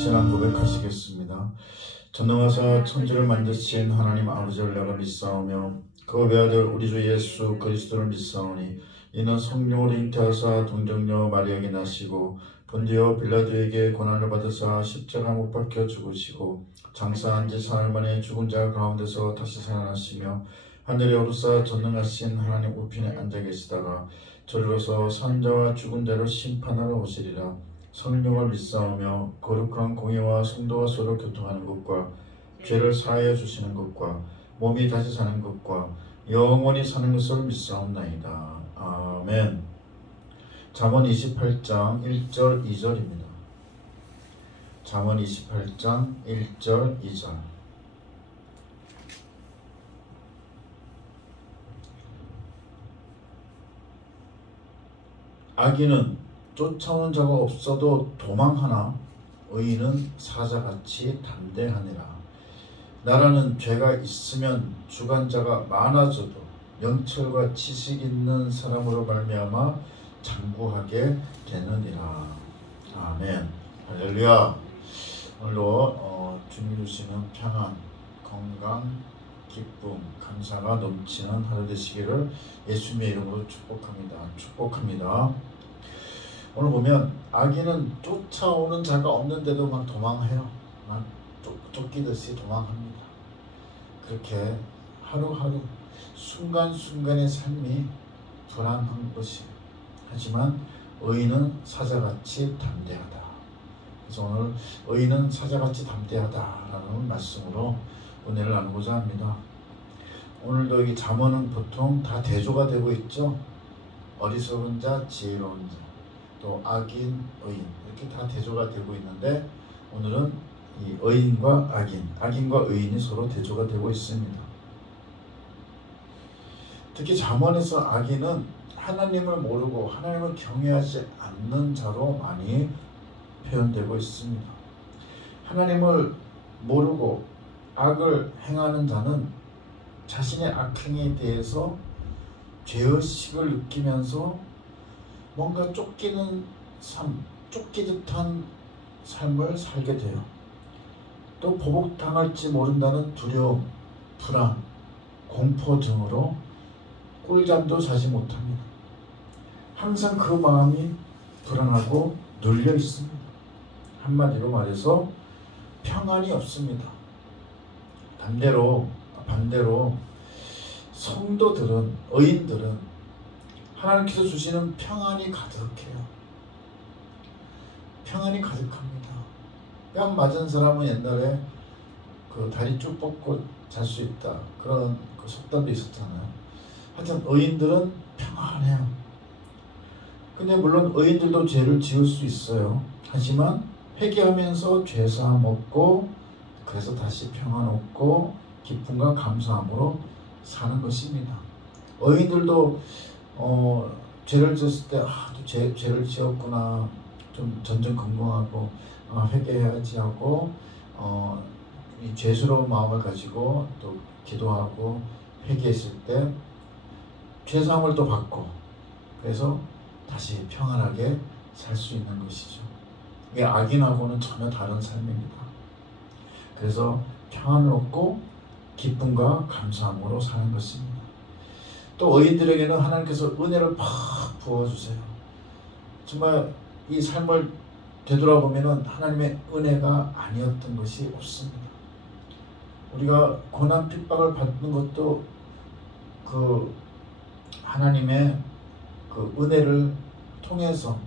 신앙 고백하시겠습니다. 전능하사 천지를 만드신 하나님 아버지를 내가 믿사오며 그 외아들 우리 주 예수 그리스도를 믿사오니 이는 성령으로 잉태하사 동정녀 마리아에게 나시고 본디오 빌라도에게 고난을 받으사 십자가 못 박혀 죽으시고 장사한 지 사흘 만에 죽은 자 가운데서 다시 살아나시며 하늘에 오르사 전능하신 하나님 우편에 앉아 계시다가 저리로서 산 자와 죽은 자를 심판하러 오시리라. 성령을 믿사오며 거룩한 공의와 성도와 서로 교통하는 것과 죄를 사하여 주시는 것과 몸이 다시 사는 것과 영원히 사는 것을 믿사옵나이다. 아멘. 잠언 28장 1절 2절입니다. 잠언 28장 1절 2절. 악인은 쫓아오는 자가 없어도 도망하나 의인은 사자같이 담대하니라. 나라는 죄가 있으면 주관자가 많아져도 명철과 지식 있는 사람으로 말미암아 장구하게 되느니라. 아멘. 할렐루야. 오늘도 주님 주시는 평안, 건강, 기쁨, 감사가 넘치는 하루 되시기를 예수님의 이름으로 축복합니다. 오늘 보면 악인은 쫓아오는 자가 없는데도 막 도망해요. 막 쫓기듯이 도망합니다. 그렇게 하루하루 순간순간의 삶이 불안한 것이. 하지만 의인은 사자같이 담대하다. 그래서 오늘 의인은 사자같이 담대하다라는 말씀으로 은혜를 나누고자 합니다. 오늘도 이 잠언은 보통 다 대조가 되고 있죠. 어리석은 자, 지혜로운 자, 또 악인, 의인 이렇게 다 대조가 되고 있는데 오늘은 이 의인과 악인과 의인이 서로 대조가 되고 있습니다. 특히 잠언에서 악인은 하나님을 모르고 하나님을 경외하지 않는 자로 많이 표현되고 있습니다. 하나님을 모르고 악을 행하는 자는 자신의 악행에 대해서 죄의식을 느끼면서 뭔가 쫓기는 삶, 쫓기듯한 삶을 살게 돼요. 또 보복당할지 모른다는 두려움, 불안, 공포 등으로 꿀잠도 자지 못합니다. 항상 그 마음이 불안하고 눌려 있습니다. 한마디로 말해서 평안이 없습니다. 반대로 성도들은, 의인들은 하나님께서 주시는 평안이 가득해요. 평안이 가득합니다. 뺨 맞은 사람은 옛날에 그 다리 쭉 뻗고 잘 수 있다. 그런 그 속담도 있었잖아요. 하여튼 의인들은 평안해요. 근데 물론 의인들도 죄를 지을 수 있어요. 하지만 회개하면서 죄사함 얻고 그래서 다시 평안 얻고 기쁨과 감사함으로 사는 것입니다. 의인들도 죄를 지었을 때 또 죄를 지었구나 좀 전전긍긍하고 회개해야지 하고 이 죄스러운 마음을 가지고 또 기도하고 회개했을 때 죄사함을 또 받고 그래서 다시 평안하게 살 수 있는 것이죠. 이게 악인하고는 전혀 다른 삶입니다. 그래서 평안을 얻고 기쁨과 감사함으로 사는 것입니다. 또 의인들에게는 하나님께서 은혜를 팍 부어주세요. 정말 이 삶을 되돌아보면 하나님의 은혜가 아니었던 것이 없습니다. 우리가 고난 핍박을 받는 것도 그 하나님의 그 은혜를 통해서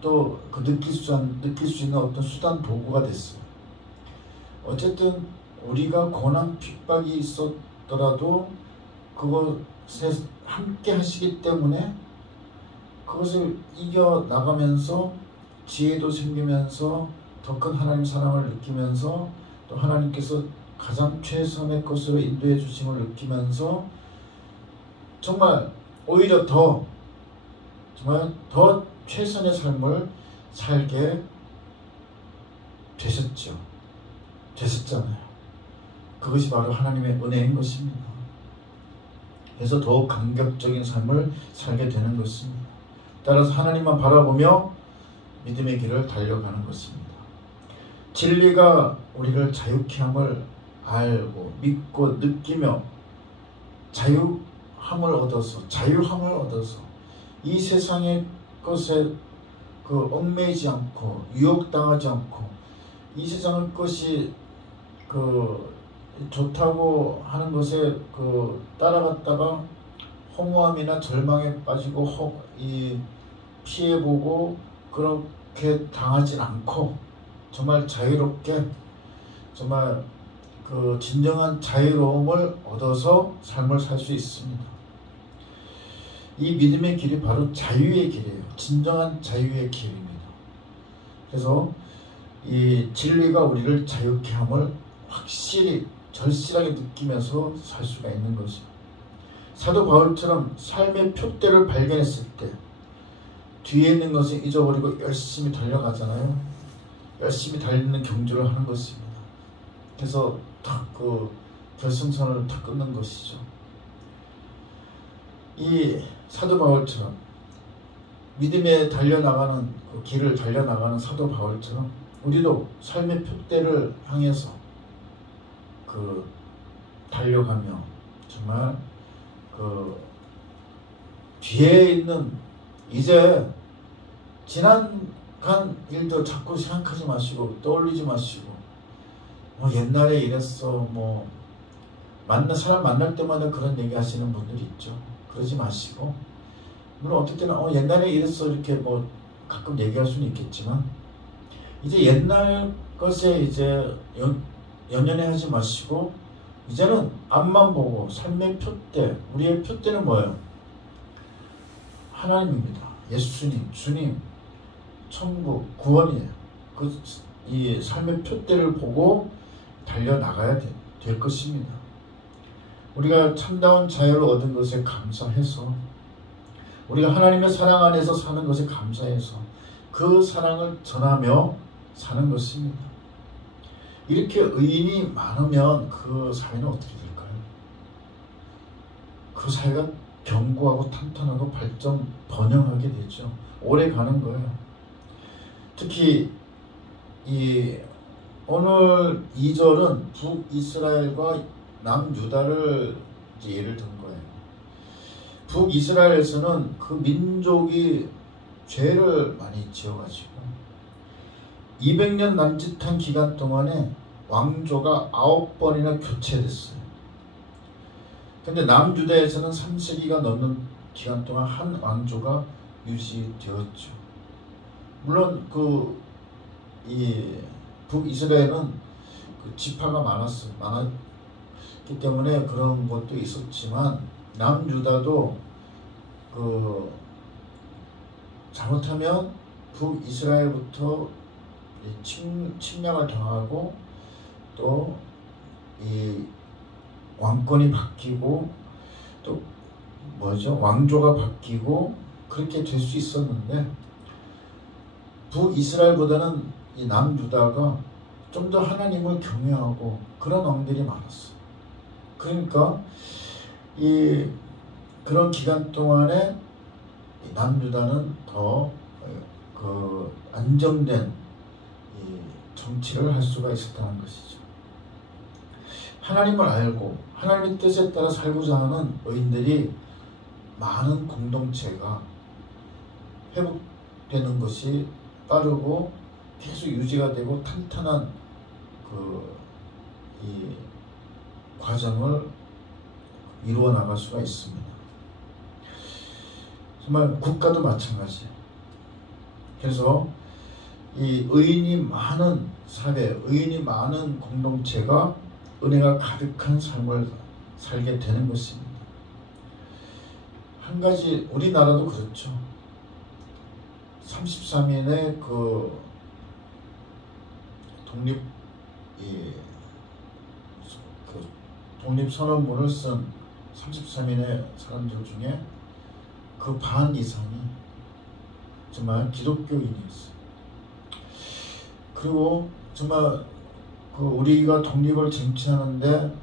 또 그 느낄 수 있는 어떤 수단 도구가 됐어요. 어쨌든 우리가 고난 핍박이 있었더라도 그것에 함께 하시기 때문에 그것을 이겨나가면서 지혜도 생기면서 더 큰 하나님 사랑을 느끼면서 또 하나님께서 가장 최선의 것으로 인도해 주심을 느끼면서 정말 오히려 더 최선의 삶을 살게 되셨잖아요. 그것이 바로 하나님의 은혜인 것입니다. 그래서 더욱 감격적인 삶을 살게 되는 것입니다. 따라서 하나님만 바라보며 믿음의 길을 달려가는 것입니다. 진리가 우리를 자유케 함을 알고 믿고 느끼며 자유함을 얻어서 이 세상의 것에 얽매이지 않고 유혹당하지 않고 이 세상의 것이 좋다고 하는 것에 따라갔다가 허무함이나 절망에 빠지고 피해보고 그렇게 당하진 않고 정말 자유롭게 정말 진정한 자유로움을 얻어서 삶을 살 수 있습니다. 이 믿음의 길이 바로 자유의 길이에요. 진정한 자유의 길입니다. 그래서 이 진리가 우리를 자유케 함을 확실히 절실하게 느끼면서 살 수가 있는 거죠. 사도 바울처럼 삶의 표대를 발견했을 때 뒤에 있는 것을 잊어버리고 열심히 달려가잖아요. 열심히 달리는 경주를 하는 것입니다. 그래서 딱 결승선을 딱 끊는 것이죠. 이 사도 바울처럼 믿음에 달려나가는 길을 달려나가는 사도 바울처럼 우리도 삶의 표대를 향해서 달려가며 정말 뒤에 있는 이제 지나간 일도 자꾸 생각하지 마시고 떠올리지 마시고 옛날에 이랬어 사람 만날 때마다 그런 얘기 하시는 분들이 있죠. 그러지 마시고 물론 어떨 때는 옛날에 이랬어 이렇게 가끔 얘기할 수는 있겠지만 이제 옛날 것에 이제 연연해 하지 마시고 이제는 앞만 보고 삶의 표대, 우리의 표대는 뭐예요? 하나님입니다. 예수님, 주님, 천국, 구원이에요. 이 삶의 표대를 보고 달려나가야 될 것입니다. 우리가 참다운 자유를 얻은 것에 감사해서 우리가 하나님의 사랑 안에서 사는 것에 감사해서 그 사랑을 전하며 사는 것입니다. 이렇게 의인이 많으면 그 사회는 어떻게 될까요? 그 사회가 견고하고 탄탄하고 번영하게 되죠. 오래 가는 거예요. 특히 오늘 2절은 북이스라엘과 남유다를 예를 든 거예요. 북이스라엘에서는 그 민족이 죄를 많이 지어가지고 200년 남짓한 기간 동안에 왕조가 9번이나 교체됐어요. 근데 남유다에서는 3세기가 넘는 기간 동안 한 왕조가 유지되었죠. 물론 북이스라엘은 지파가 많았기 때문에 그런 것도 있었지만 남유다도 잘못하면 북이스라엘부터 침략을 당하고 또 이 왕권이 바뀌고 또 왕조가 바뀌고 그렇게 될 수 있었는데 북이스라엘보다는 이 남유다가 좀 더 하나님을 경외하고 그런 왕들이 많았어요. 그러니까 그런 기간 동안에 남유다는 더 안정된 정치를 할 수가 있었다는 것이죠. 하나님을 알고 하나님의 뜻에 따라 살고자 하는 의인들이 많은 공동체가 회복되는 것이 빠르고 계속 유지가 되고 탄탄한 이 과정을 이루어 나갈 수가 있습니다. 정말 국가도 마찬가지예요. 그래서 이 의인이 많은 사회, 의인이 많은 공동체가 은혜가 가득한 삶을 살게 되는 것입니다. 한 가지 우리나라도 그렇죠. 33인의 독립선언문을 쓴 33인의 사람들 중에 그 반 이상이 정말 기독교인이었어요. 그리고 정말 우리가 독립을 쟁취하는데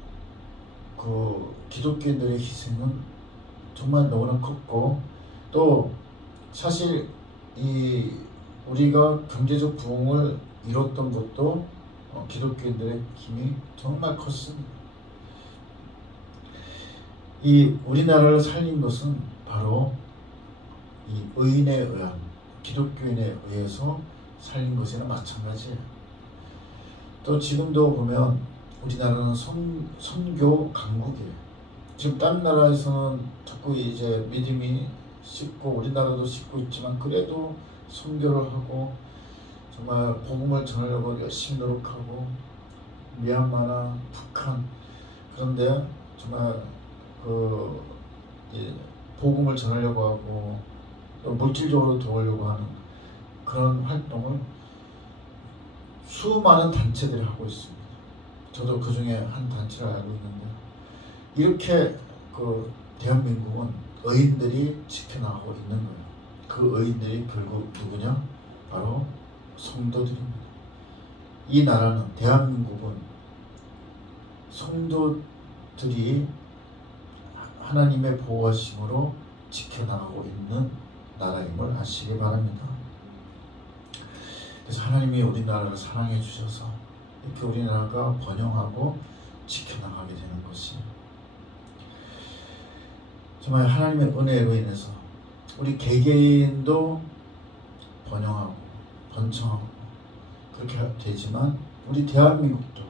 기독교인들의 희생은 정말 너무나 컸고 또 사실 우리가 경제적 부흥을 이뤘던 것도 기독교인들의 힘이 정말 컸습니다. 이 우리나라를 살린 것은 바로 이 의인에 의한, 기독교인에 의해서 살린 것이나 마찬가지예요. 또 지금도 보면 우리나라는 선교 강국이에요. 지금 다른 나라에서는 자꾸 이제 믿음이 식고 우리나라도 식고 있지만 그래도 선교를 하고 정말 복음을 전하려고 열심히 노력하고 미얀마나 북한, 그런데 정말 복음을 전하려고 하고 물질적으로 도우려고 하는 그런 활동을 수많은 단체들이 하고 있습니다. 저도 그 중에 한 단체를 알고 있는데, 이렇게 대한민국은 의인들이 지켜나가고 있는 거예요. 그 의인들이 결국 누구냐? 바로 성도들입니다. 이 나라는, 대한민국은 성도들이 하나님의 보호하심으로 지켜나가고 있는 나라임을 아시기 바랍니다. 그래서 하나님이 우리나라를 사랑해 주셔서 이렇게 우리나라가 번영하고 지켜나가게 되는 것이, 정말 하나님의 은혜로 인해서 우리 개개인도 번영하고 번창하고 그렇게 되지만 우리 대한민국도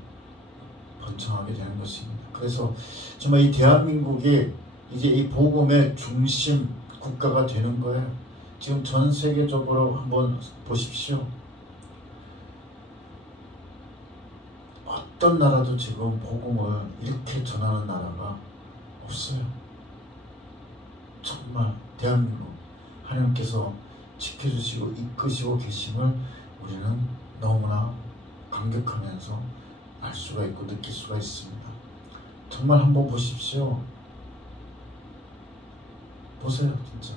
번창하게 되는 것입니다. 그래서 정말 이 대한민국이 이제 이 복음의 중심 국가가 되는 거예요. 지금 전 세계적으로 한번 보십시오. 어떤 나라도 지금 복음을 이렇게 전하는 나라가 없어요. 정말 대한민국 하나님께서 지켜주시고 이끄시고 계심을 우리는 너무나 감격하면서 알 수가 있고 느낄 수가 있습니다. 정말 한번 보십시오. 보세요. 진짜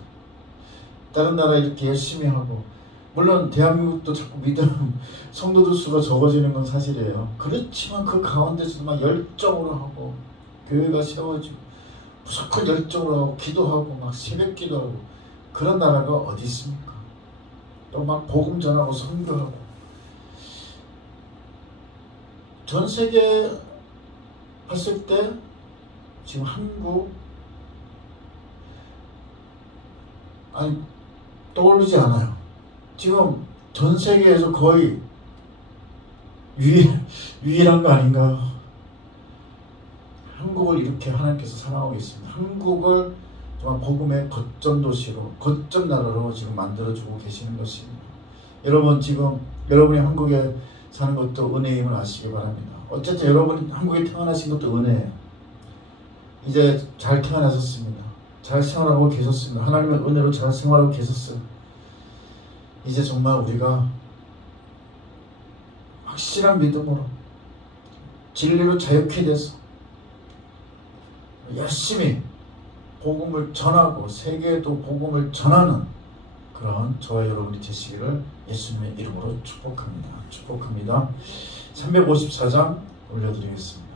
다른 나라 이렇게 열심히 하고, 물론 대한민국도 자꾸 믿음 성도들 수가 적어지는 건 사실이에요. 그렇지만 그 가운데서도 막 열정으로 하고 교회가 세워지고 무조건 열정으로 하고 기도하고 막 새벽 기도하고, 그런 나라가 어디 있습니까? 또 막 복음 전하고 선교하고. 전 세계 봤을 때 지금 한국 떠오르지 않아요. 지금 전 세계에서 거의 유일한 거 아닌가. 한국을 이렇게 하나님께서 사랑하고 있습니다. 한국을 정말 복음의 거점 도시로, 거점 나라로 지금 만들어주고 계시는 것입니다. 여러분, 지금 여러분이 한국에 사는 것도 은혜임을 아시기 바랍니다. 어쨌든 여러분이 한국에 태어나신 것도 은혜예요. 이제 잘 태어나셨습니다. 잘 생활하고 계셨습니다. 하나님의 은혜로 잘 생활하고 계셨어요. 이제 정말 우리가 확실한 믿음으로 진리로 자유케 돼서 열심히 복음을 전하고 세계에도 복음을 전하는 그런 저와 여러분이 되시기를 예수님의 이름으로 축복합니다. 축복합니다. 354장 올려드리겠습니다.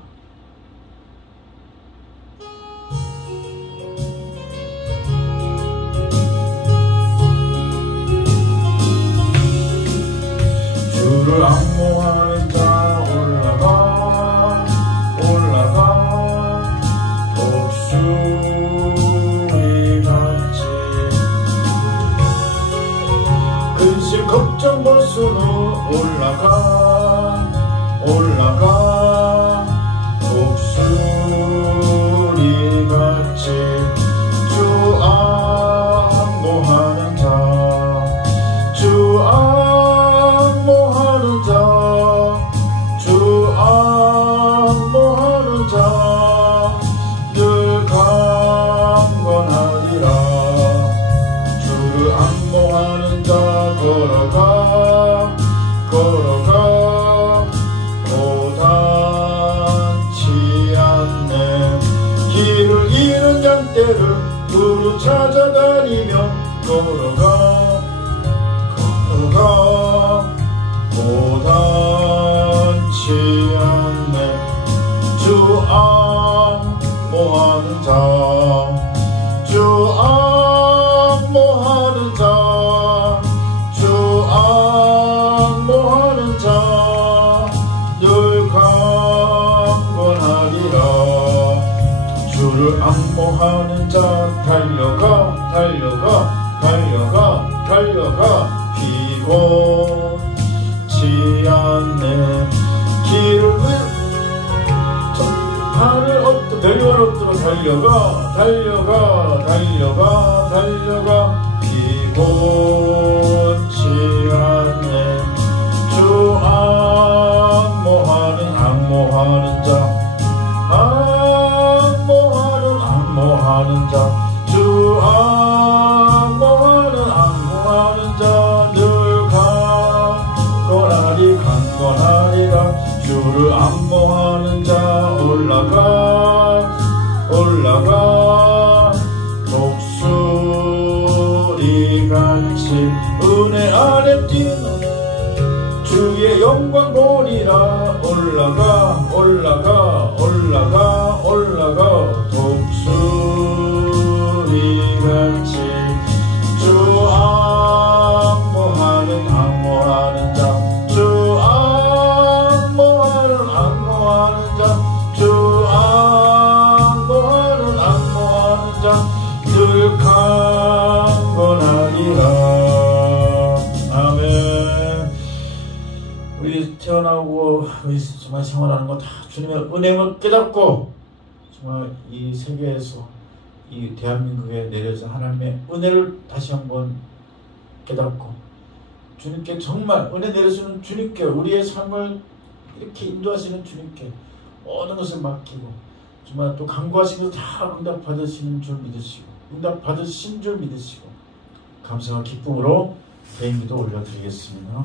주를 악모하는 자 올라가 독수리 같이 근심 걱정 벗은 후 올라가 독수리 같이 주 악모하는 자 늘 강건하리라. 주를 악모하는 자 걸어가 고단치 않네. 길을 잃은 양떼를 두루 찾아다니며 걸어가 고단치 않네. 주 악모하는 자 늘 달려가 달려가 달려가 피곤치 않네. 길을 하늘 엎드려 멸류관 엎드려 달려가 달려가 달려가 달려가 피곤치 않네. 주 앙모하는 자 앙모하는 자 주 앙모하는 자 늘 강건하리라. 주를 앙모하는 자 올라가 독수리같이 은혜 아래 뛰는 주의 영광 보리라. 올라가 독수리같이 주 앙모하는 자 주 앙모하는 자 주 앙모하는 자 늘 강건하리라. 아멘. 우리 태어나고 우리 정말 생활하는 거 다 주님의 은혜를 깨닫고 정말 이 세계에서 이 대한민국에 내려서 하나님의 은혜를 다시 한번 깨닫고 주님께 정말 은혜 내려주는 주님께 우리의 삶을 이렇게 인도하시는 주님께 모든 것을 맡기고 정말 또 간구하신 것을 다 응답받으시는 줄 믿으시고 응답받으신 줄 믿으시고 감사와 기쁨으로 개인기도 올려드리겠습니다.